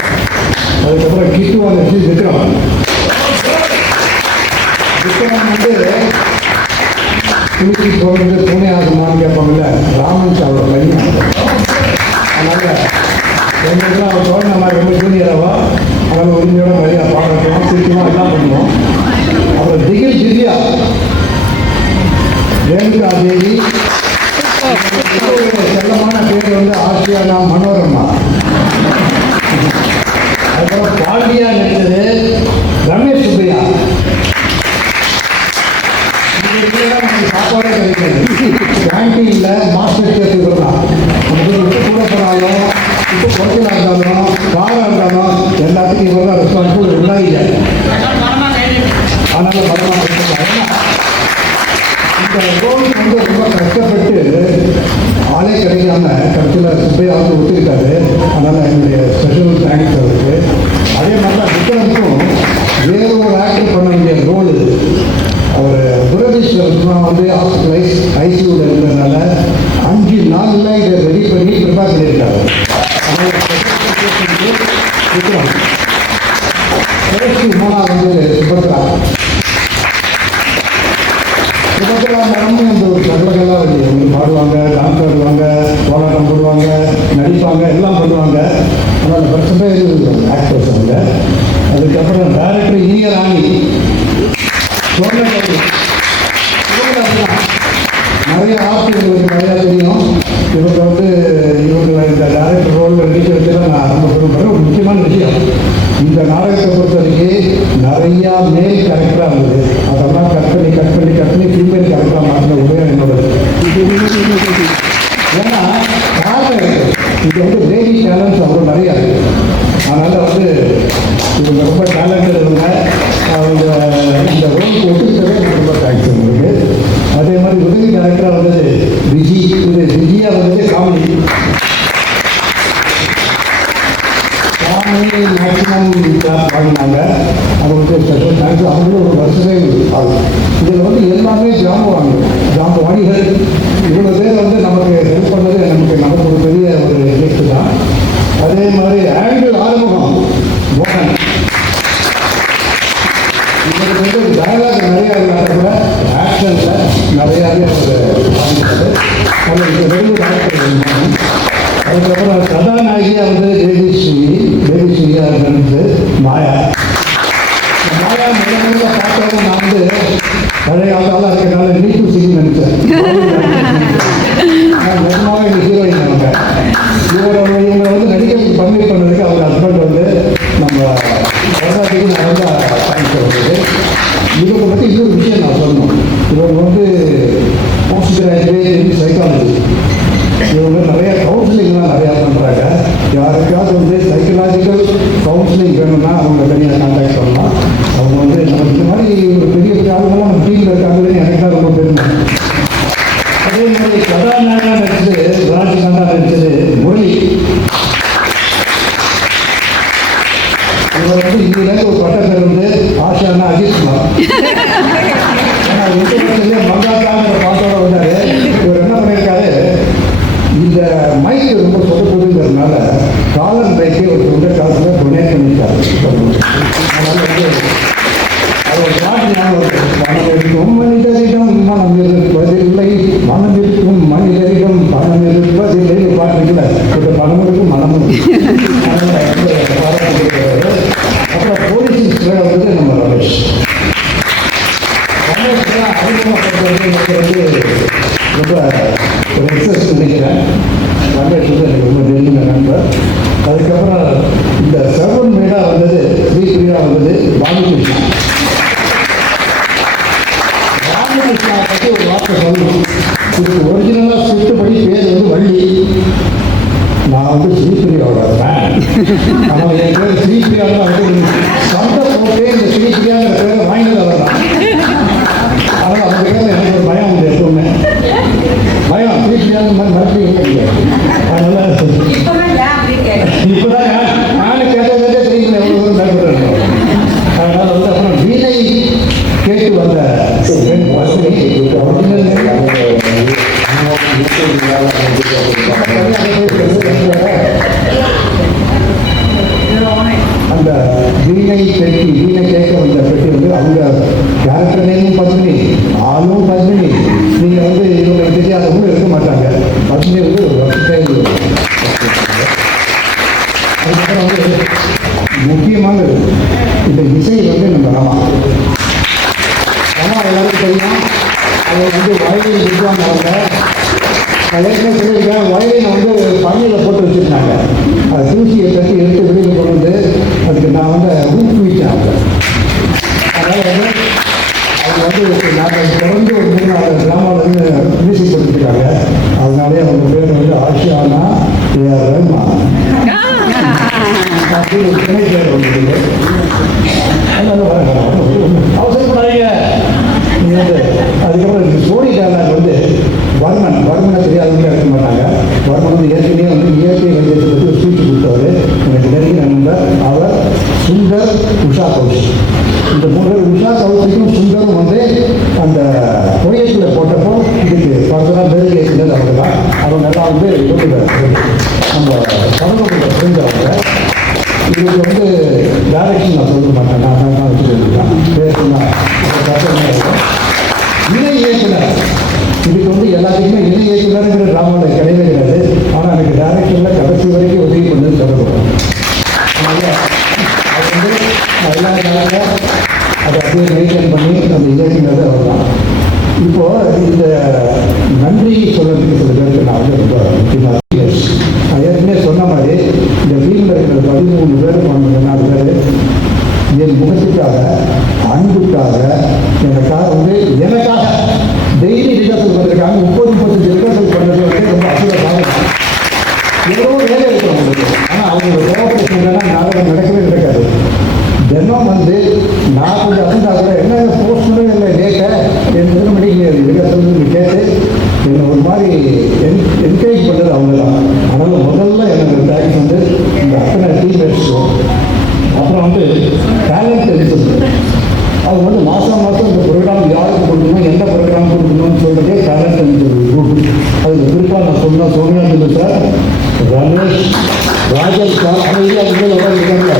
அதுக்கப்புறம் கிட்டுவான் நினச்சி விக்ரம். விக்ரம் வந்து தூக்கி போகிறது துணை ஆகுமான்னு கேட்பாங்கல்ல, ராமன் சாவோட பையன். அதனால் எங்களுக்குலாம் அவர் தோழ நம்ம ரொம்ப ஜூனியராவா அவரை உரிமையோட மரியாதை பாடுறோம், சிரிக்கணும், எல்லாம் பண்ணுவோம். அப்புறம் திகில் திவ்யா, ரேணுகா தேவி, செல்லமான பேர் வந்து ஆசியானா மனோரமா. அதுக்கப்புறம் பாண்டியா நடித்தது ரமேஷ் சுப்பையா. சாப்பாடே கிடைக்காது. கேன்டீனில் மாஸ்டர் சேர்த்து கொடுக்கலாம். நமக்கு விட்டு கூட போனாலும் இப்போ குறைச்சலாக இருந்தாலும் காராக இருந்தாலும் எல்லாத்துக்கும் இவங்க தான் ரெஸ்பான்சிபிள் இல்லை. அதனால பரவாயில்ல. இந்த ரோல் வந்து ரொம்ப கஷ்டப்பட்டு ஆளே கிடைக்காம கடைசியில் சுப்பையாவது ஒத்துக்கிட்டாரு. அதனால் என்னுடைய ஸ்பெஷல் தேங்க்ஸ் அவருக்கு. அதே மாதிரி தான் விக்ரமுக்கும் வேறு ஒரு ஆக்டர் பண்ண வேண்டிய ரோல் இது. அவர் துரதிஷ்டம் வந்து ஹாஸ்பிட்டலைஸ் ஐசியூவில் இருந்ததுனால 5 நாளில் இதை ரெடி பண்ணி ப்ரிப்பேர் பண்ணியிருக்காரு. விக்ரம் கடைசி 3ஆவது வந்து சுபத்ரா. சுபத்ரா மேடமும் இந்த ஒரு சகலகெல்லாம் வெளியே வந்து பாடுவாங்க, டான்ஸ் ஆடுவாங்க, போராட்டம் போடுவாங்க, நடிப்பாங்க, எல்லாம் பண்ணுவாங்க. அதனால் பிரச்சனை ஆக்டர்ஸ் அவங்க. அதுக்கப்புறம் டைரக்டர் ஈராணி நிறைய ஆர்டிஸ்டுகளுக்கு நிறையா தெரியும். இவங்க வந்து இவங்களை இந்த டைரக்டர் ரோலில் நடிக்க வச்சு தான் நான் ரொம்ப சொல்லுறேன். ஒரு முக்கியமான விஷயம், இந்த நாடகத்தை பொறுத்த வரைக்கும் நிறையா மேல் கரெக்டாக இருந்தது. அதெல்லாம் கட் பண்ணி ஃபீமேல் கரெக்டாக மாற்றின உண்மையாக என்னோட. ஏன்னா காரணம் இருக்குது, இது வந்து லேடி டேலண்ட்ஸ் அவ்வளோ நிறையா இருக்குது. அதனால் வந்து இவங்க ரொம்ப டேலண்டட் இருங்க. அவங்க இந்த ரோலுக்கு ஒத்துக்கிட்டதே ரொம்ப தேங்க்ஸ் உங்களுக்கு. அதே மாதிரி உதவி டேரக்டராக வந்தது விஜயா வந்து காமெடி மேக்ஸிமம் பாடினாங்க. அவங்களுக்கு ஸ்பெஷல் தேங்க்ஸ். அவங்களும் ஒரு வருஷமே ஆகும். இதில் வந்து எல்லாமே ஜாம்பவாணிகள். இவ்வளோ பேர் வந்து நமக்கு ஹெல்ப் பண்ணது நமக்கு ஒரு பெரிய ஒரு கிஃப்ட் தான். அதே மாதிரி ஆங்கிள் ஆறுமுகம் மோகன், இவருக்கு வந்து டயலாக் நிறையா இல்லாத கூட ஆக்ஷனில் நிறையாவே அவர் வெளியே டாக்டர். அதுக்கப்புறம் கதாநாயகியாக வந்து தேவிஸ்ரீயாக இருந்தது மாயா. மாயா முதல்ல பார்த்தவங்க நான் வந்து பழைய ஆளாக இருக்கிறனால நீட்டு சிங் நினைச்சேன். நிஜமாக எங்கள் ஹீரோயின் அவங்க. இவங்களை வந்து நடிகருக்கு பர்மிட் பண்ணதுக்கு அவங்க ஹஸ்பண்ட் வந்து நம்ம வரலாற்றுக்கு நிறையா தேங்க்ஸ் வருது. இவங்க பற்றி இன்னொரு விஷயம் நான் சொல்லணும். இவங்க வந்து போஸ்ட் கிராஜுவேட் சைக்காலஜி. இவங்க நிறையா கவுன்சிலிங்லாம் நிறையா பண்ணுறாங்க. யாருக்காவது வந்து சைக்கலாஜிக்கல் கவுன்சிலிங் வேணும்னா அவங்க தனியாக கான்டாக்ட் பண்ணலாம். அவங்க வந்து நமக்கு இந்த மாதிரி ஒரு பெரிய பெரிய ஆளுங்களாம் நம்ம டீமில் இருக்காங்கன்னு எனக்கு தான் ரொம்ப பெருமை. அதே மாதிரி கதாநாயகா நடிச்சது ராஜ்காந்தா நடிச்சது முரளி. இவர் வந்து இங்கிலேருந்து ஒரு பட்டத்தில் இருந்து ஆஷானா அஜித் குமார். ஏன்னா மனம் இருப்பதில்லை, மனம் இருக்கும் மனிதரிடம் பணம் இருப்பதில்லை பாட்டுல இந்த பணம் இருக்கும் மனமும் அப்புறம் போலீஸ் வந்து நம்ம ரமேஷ் அறிமுகப்படுத்துறது எனக்கு வந்து ரொம்ப ஒரு எக்ஸஸ் நினைக்கிறேன். ரமேஷ் வந்து எனக்கு ரொம்ப நெருங்கின நண்பர். அதுக்கப்புறம் இந்த செவன் மேடா வந்தது, ஸ்ரீபிரியா வந்தது பாலகிருஷ்ணா. பாலகிருஷ்ணா பற்றி ஒரு வார்த்தை சொல்லணும். இதுக்கு ஒரிஜினலாக சுட்டுப்படி பேர் வந்து வள்ளி. நான் வந்து ஸ்ரீபிரியாவோட ஃபேன். ஆனால் என் பேர் ஸ்ரீபிரியாவில் வந்து சண்டை போட்டு இந்த ஸ்ரீபிரியாங்கிற பேரை வாங்கினது அவர் தான். ஆனால் அந்த பேரில் எனக்கு ஒரு பயம் உண்டு எப்பவுமே. பயம் ஸ்ரீபிரியாங்க மாதிரி மறுபடியும் அதனால இப்போதான் நானும் கேட்டதே தெரியல எவ்வளோ தூரம் பயப்படுறேன். அதனால வந்து அப்புறம் வீணை கேட்டு வந்த அந்த வீணை பெட்டி, வீணை கேட்க வந்த பெட்டி வந்து அவங்க கேரக்டர் நேமும் பத்மினி, ஆளும் பத்மினி. நீங்கள் வந்து இவங்களுக்கு தெரியாதவங்களும் இருக்க மாட்டாங்க. பத்மினி வந்து ஒரு வருஷத்தை அதுக்கப்புறம் வந்து முக்கியமானது இந்த இசை வந்து நம்ம ரமா எல்லாருக்கும் தெரியும். அதை வந்து வயலின் வித்வான் அவங்க ஏற்கனவே சொல்லியிருக்கேன். வயலினை வந்து பணியில் போட்டு வச்சுருந்தாங்க. அதை தூசியை தட்டி எடுத்து வெளியில் கொண்டு வந்து அதுக்கு நான் வந்து ஊக்குவிச்சேன் அவங்க. அதனால் வந்து அவங்க வந்து நாங்கள் தொடர்ந்து ஒரு 3-4 கிராமத்துலேருந்து மியூசிக் கொடுத்துருக்காங்க. அதனாலே அவங்க பேர் வந்து ஆஷியானா ஏஆர் ரஹ்மான் அப்படி ஒரு துணை பேர் வந்துருக்கு. அதனால அவசரப்படாதீங்க. அதுக்கப்புறம் சோனி டைலாக் வந்து வர்மனை தெரியாதவங்க இருக்க மாட்டாங்க. வர்மன் வந்து ஏற்கனவே வந்து இயற்கை வைத்தியத்தை பற்றி ஒரு ஸ்பீச் கொடுத்தவர். எனக்கு நெருங்கின நண்பர் அவர். சுந்தர், உஷா கௌஷ். இந்த 3 பேர் உஷா கௌஷிக்கும் சுந்தரும் வந்து அந்த கோயத்தில் போட்டப்போ இதுக்கு பர்சனலாக பேர் கேட்குறது அவங்க தான். அவங்க எல்லாம் வந்து நம்ம தமிழோட புரிஞ்சவங்க. இதுக்கு வந்து டைரக்ஷன் நான் சொல்ல மாட்டேன். நான் வச்சுருக்கேன் பேசுனா இணை இயக்குனர். இதுக்கு வந்து எல்லாத்துக்குமே இணை இயக்குனருங்கிற ட்ராமாவில் கிடையவே கிடையாது. ஆனால் எனக்கு டைரக்ஷனில் கடைசி வரைக்கும் உதவி பண்ணது சொல்லப்படும். அதனால் அது வந்து எல்லா காலத்தில் அதை அப்படியே மெயின்டைன் பண்ணி அந்த இயக்குனர் அவர் தான். இப்போது இந்த நன்றி சொல்கிறதுக்கு சில பேருக்கு நான் வந்து ரொம்ப முக்கியமாக நான் ஏற்கனவே சொன்ன மாதிரி இந்த வீட்டில் இருக்கிற 13 பேர் 14 பேர் என் முகத்துக்காக, அன்புக்காக, எனக்காக டெய்லி ரிஹர்சல் பண்ணுறதுக்காக 30-35 ரிஹர்சல் பண்ணுறது வந்து ரொம்ப அசுரமாக எவ்வளோ வேலை இருக்கும் அவங்களுக்கு. ஆனால் அவங்களோட கோஆப்ரேஷன் இல்லைன்னா நாடகம் நடக்கவே நடக்காது. தினம் வந்து நான் கொஞ்சம் அசந்தாக என்ன போஸ்ட் இல்லை டேட்டை என் மணிக்கு ரிஹர்சல் கேட்டு என்னை ஒரு மாதிரி என்கரேஜ் பண்ணுறது அவங்க தான். அதனால் முதல்ல எனக்கு தேங்க்ஸ் வந்து இந்த அத்தனை டீமேட்ஸும். அப்புறம் வந்து டேலண்ட் எலிஜிபிள் அவங்க வந்து மாதம் இந்த ப்ரோக்ராம் யாருக்கு கொடுக்கணும், எந்த ப்ரோக்ராம் கொடுக்கணும்னு சொல்கிறதே டேலண்ட் எலிஜிபிள் குரூப். அதுக்கு குறிப்பாக நான் சொன்னேன் சோனியா சார், ரமேஷ், ராஜன் சார், அவங்க இருக்காங்க.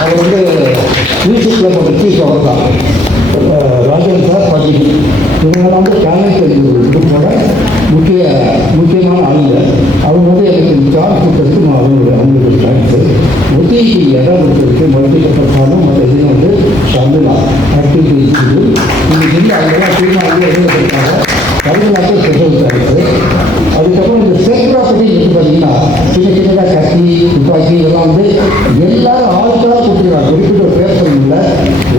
அவர் வந்து மியூசிக் கிளப்போட சீஃப் அவர் தான். ராஜன் சார், பட்டினி, இவங்கெல்லாம் வந்து டேலண்ட் எலிஜிபிள் குரூப்போட முக்கியமான ஆளுங்க. அவங்க வந்து எனக்கு சார்ஜ் கொடுத்ததுக்கு நான் அவங்களுக்கு தேங்க்ஸு. ஒத்திக்கு இடம் கொடுத்ததுக்கு மல்டிபர்பஸான மற்ற இதில் வந்து ஷர்மிளா ஆக்டிவிட்டி இருக்குது. இன்னைக்கு இல்லை அவங்கெல்லாம் தீர்மானம் எழுதப்பட்டிருக்காங்க. தமிழ்நாட்டில் ஸ்பெஷல் தேங்க்ஸு. அதுக்கப்புறம் இந்த செட் ப்ராப்பர்ட்டி வந்து பார்த்தீங்கன்னா சின்னதாக கத்தி, துப்பாக்கி இதெல்லாம் வந்து எல்லாரும் ஆளுக்காக கொடுத்துருக்காங்க. குறிப்பிட்ட ஒரு பேர் சொல்லல.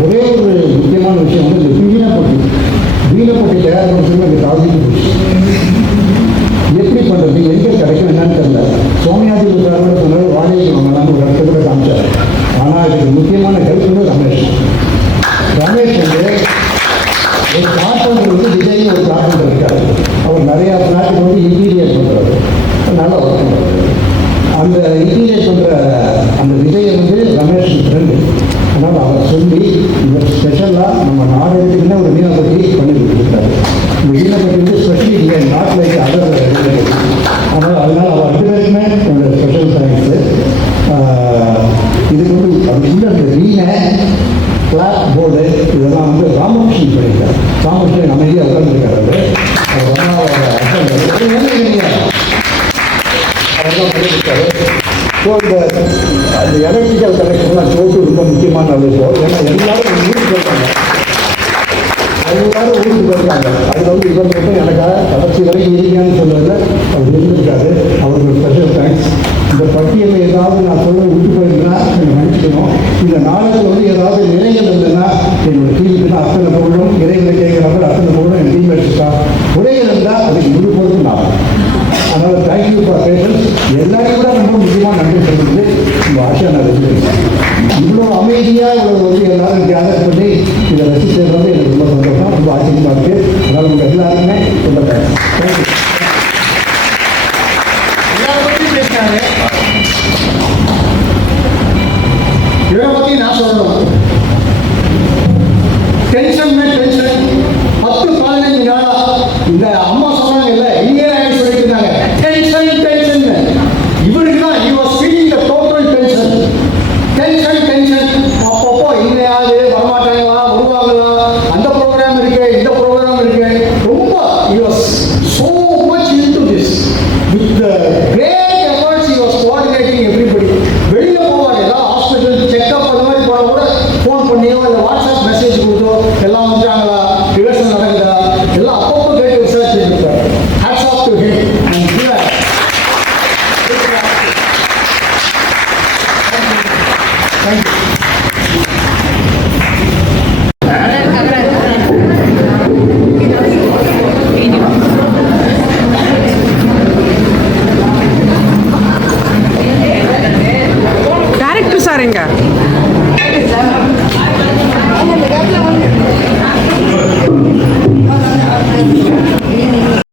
ஒரே ஒரு முக்கியமான விஷயம் வந்து இந்த வீணப்பட்டி தயார் பண்ணுறது இந்த டாபிக் போச்சு. எப்படி பண்ணுறது, எங்கே கிடைக்கும் என்னன்னு தெரியல. சோனியாஜி சாரோட சொன்னது வாடகைக்கு வாங்கலாம் ஒரு இடத்துல கூட காமிச்சார். ஆனால் இதுக்கு முக்கியமான ஹெல்ப் வந்து ரமேஷ் வந்து ஒரு கார்பெண்டர் வந்து விஜய் ஒரு கார்பெண்டர் இருக்காரு. அவர் நிறையா நாட்டுக்கு வந்து இன்டீரியர் பண்ணுறாரு. நல்லா ஒர்க் பண்ணுறாரு. அந்த இன்டீரியர் பண்ணுற அந்த விஜயை வந்து ரமேஷ் ஃப்ரெண்டு. அதனால் அவர் சொல்லி இவர் ஸ்பெஷலாக நம்ம நாடகத்துக்குன்னு ஒரு வீணப்பட்டி பண்ணி கொடுத்துருக்காரு. இந்த வீணப்பட்டி வந்து ஸ்பெஷலி இல்லை, நாட் லைக் அதர். அதனால் அவர் 2 பேருக்குமே என்னோட ஸ்பெஷல் தேங்க்ஸு. இதுக்கு வந்து அப்படி இல்லை அந்த வீணை உட்கார்ந்துருக்காரு. அவர்தான் பண்ணியிருக்காரு. ஸோ இந்த எலக்ட்ரிக்கல் கனெக்ஷன்லாம் சோட்டு ரொம்ப முக்கியமான விஷயம். ஏன்னா எல்லாரும் ஊருக்கு போயிருக்காங்க, எல்லாரும் ஊருக்கு போயிருக்காங்க. அதில் வந்து இவர் மட்டும் எனக்காக கடைசி வரைக்கும் இருக்கீங்கன்னு சொல்லுறது அவர் இருந்திருக்காரு. அவருக்கு ஒரு ஸ்பெஷல் தேங்க்ஸ். இந்த பட்டியலில் ஏதாவது நான் சொல்ல விட்டு போயிருந்தா எனக்கு மன்னிச்சுக்கணும். இந்த நாளுக்கு வந்து ஏதாவது நிலைகள் இருந்ததுன்னா என்னோட டீமுக்கு தான் அத்தனை பொருளும் இறைவனை கேட்குறாங்க, அத்தனை பொருளும் என் டீம் எடுத்துட்டா உரைகள் இருந்தால் அதுக்கு முழு பொருளும் நான். அதனால் தேங்க்யூ ஃபார் பேஷன்ஸ். எல்லாரையும் கூட ரொம்ப முக்கியமாக நன்றி சொல்லுறது உங்கள் ஆஷா நான் வச்சுருக்கேன். இவ்வளோ அமைதியாக இவ்வளோ வந்து எல்லாரும் கேதர் பண்ணி இதை ரசித்தது வந்து எனக்கு ரொம்ப சந்தோஷம், ரொம்ப ஆச்சரியமாக இருக்குது. அதனால் உங்கள் எல்லாருமே ரொம்ப தேங்க்ஸ். தேங்க்யூ. எல்லாரை பற்றி பேசினாங்க. இவரை பற்றி நான் சொல்லணும். டென்ஷன் 10-15 நாளா இந்த அம்மா சொன்னாங்கல்ல, இங்கே சொல்லிட்டு இருந்தாங்க டென்ஷன். இவருக்கு தான் he was feeling the total tension. Tension. அப்பப்போ இன்னையாவது வரமாட்டாங்களா, வருவாங்களா, அந்த ப்ரோக்ராம் இருக்கு, இந்த ப்ரோக்ராம் இருக்கு. ரொம்ப he was so much into this. With the great efforts he was coordinating everybody. வெளியில போவாங்க, எல்லாம் ஹாஸ்பிட்டல் செக்அப் அந்த மாதிரி போன கூட ஃபோன் பண்ணியோ இல்லை வாட்ஸ்அப் மெசேஜ் கொடுத்தோ எல்லாம் வந்துட்டாங்களா, ரிஹர்சல் நடக்குதா, எல்லாம் அப்பப்போ கேட்டு விசாரிச்சு இருக்காரு. Hats off to him. Director sir எங்க?